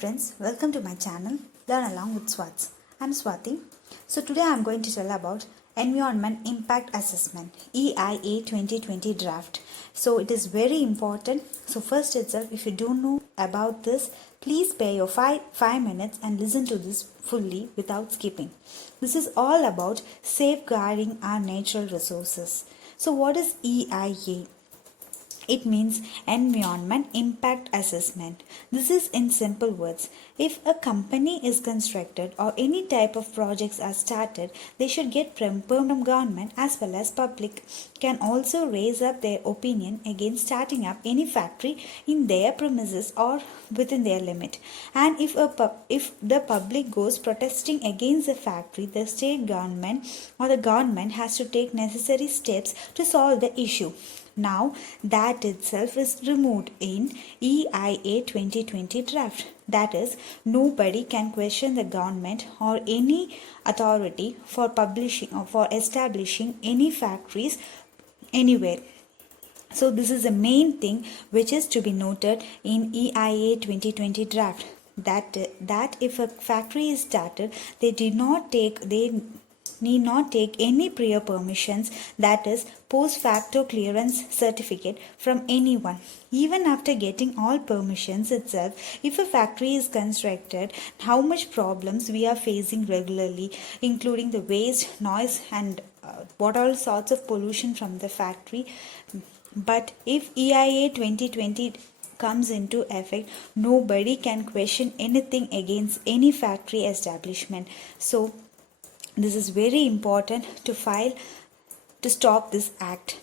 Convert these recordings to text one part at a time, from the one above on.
friends, welcome to my channel Learn Along with Swats. I'm Swati. So today I'm going to tell about Environment Impact Assessment EIA 2020 draft. So it is very important. So first itself, if you don't know about this, please spare your 5 minutes and listen to this fully without skipping. This is all about safeguarding our natural resources. So what is EIA? It means Environment Impact Assessment. This is in simple words. If a company is constructed or any type of projects are started, they should get from government as well as public can also raise up their opinion against starting up any factory in their premises or within their limit. And if the public goes protesting against the factory, the state government or the government has to take necessary steps to solve the issue. Now that itself is removed in EIA 2020 draft. That is, nobody can question the government or any authority for publishing or for establishing any factories anywhere. So this is the main thing which is to be noted in EIA 2020 draft. That if a factory is started, they need not take any prior permissions, that is post facto clearance certificate from anyone. Even after getting all permissions itself, if a factory is constructed, how much problems we are facing regularly, including the waste, noise and what all sorts of pollution from the factory. But if EIA 2020 comes into effect, nobody can question anything against any factory establishment. So this is very important to file to stop this act.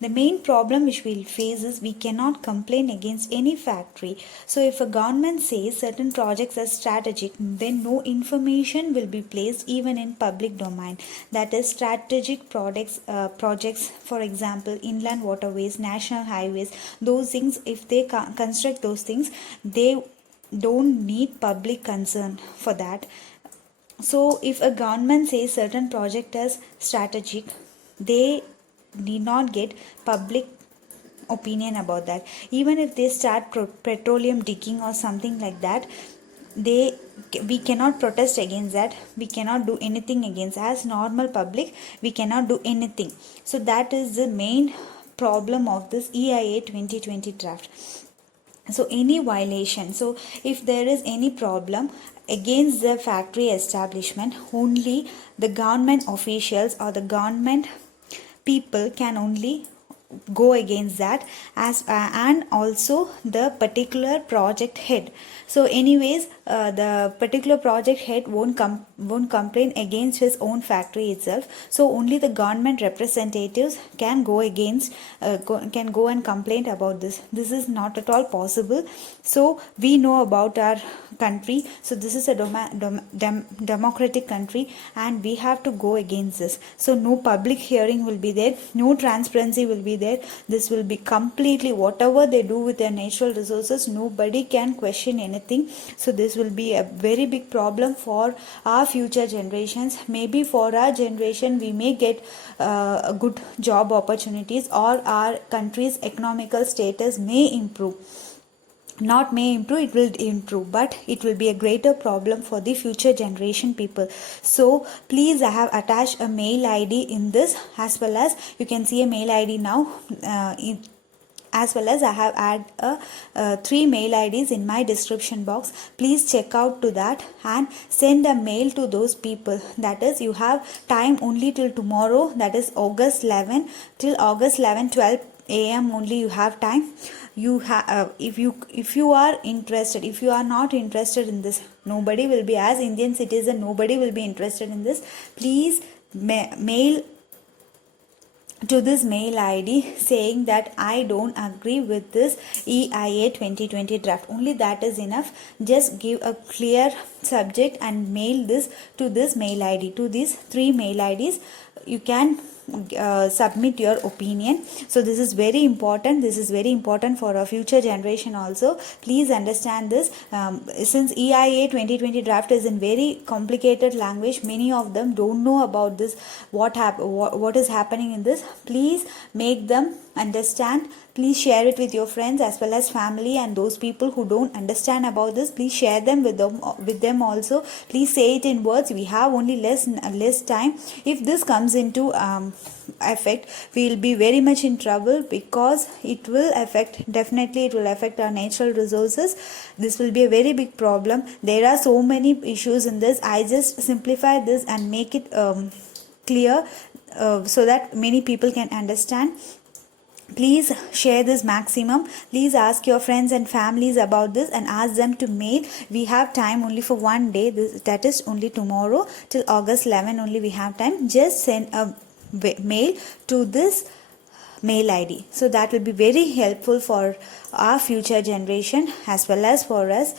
The main problem which we'll face is we cannot complain against any factory. So if a government says certain projects are strategic, then no information will be placed even in public domain. That is strategic projects, for example, inland waterways, national highways, those things, if they construct those things, they don't need public concern for that. So if a government says certain project as strategic, they need not get public opinion about that. Even if they start petroleum digging or something like that, we cannot protest against that. We cannot do anything against. As normal public, we cannot do anything. So that is the main problem of this EIA 2020 draft. So any violation, so if there is any problem against the factory establishment, only the government officials or the government people can only go against that, as and also the particular project head. So anyways, the particular project head won't complain against his own factory itself. So only the government representatives can go against can go and complain about this. This is not at all possible. So we know about our country. So this is a democratic country, and we have to go against this. So no public hearing will be there, no transparency will be there. This will be completely whatever they do with their natural resources, nobody can question anything. So this will be a very big problem for our future generations. Maybe for our generation we may get a good job opportunities, or our country's economical status may improve. Not may improve, it will improve, but it will be a greater problem for the future generation people. So please, I have attached a mail ID in this, as well as you can see a mail ID now, as well as I have added 3 mail IDs in my description box. Please check out to that and send a mail to those people. That is, you have time only till tomorrow, that is August 11, till August 11, 12 a.m. only you have time. You have if you are interested, if you are not interested in this, nobody will be, as Indian citizen, nobody will be interested in this. Please mail to this mail ID saying that I don't agree with this EIA 2020 draft. Only that is enough. Just give a clear subject and mail this to this mail ID, to these 3 mail IDs. You can submit your opinion. So this is very important. This is very important for our future generation also. Please understand this. Since EIA 2020 draft is in very complicated language, many of them don't know about this, what is happening in this. Please make them understand. Please share it with your friends as well as family, and those people who don't understand about this, please share them with them also. Please say it in words. We have only less time. If this comes into effect, we will be very much in trouble, because it will affect our natural resources. This will be a very big problem. There are so many issues in this. I just simplify this and make it clear, so that many people can understand. Please share this maximum. Please ask your friends and families about this and ask them to mail. We have time only for one day, that is only tomorrow, till August 11 only we have time. Just send a mail to this mail ID. So that will be very helpful for our future generation as well as for us.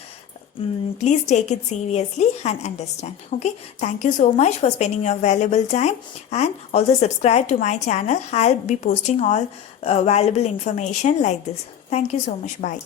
Please take it seriously and understand. Okay, thank you so much for spending your valuable time, and also subscribe to my channel. I'll be posting all valuable information like this. Thank you so much. Bye.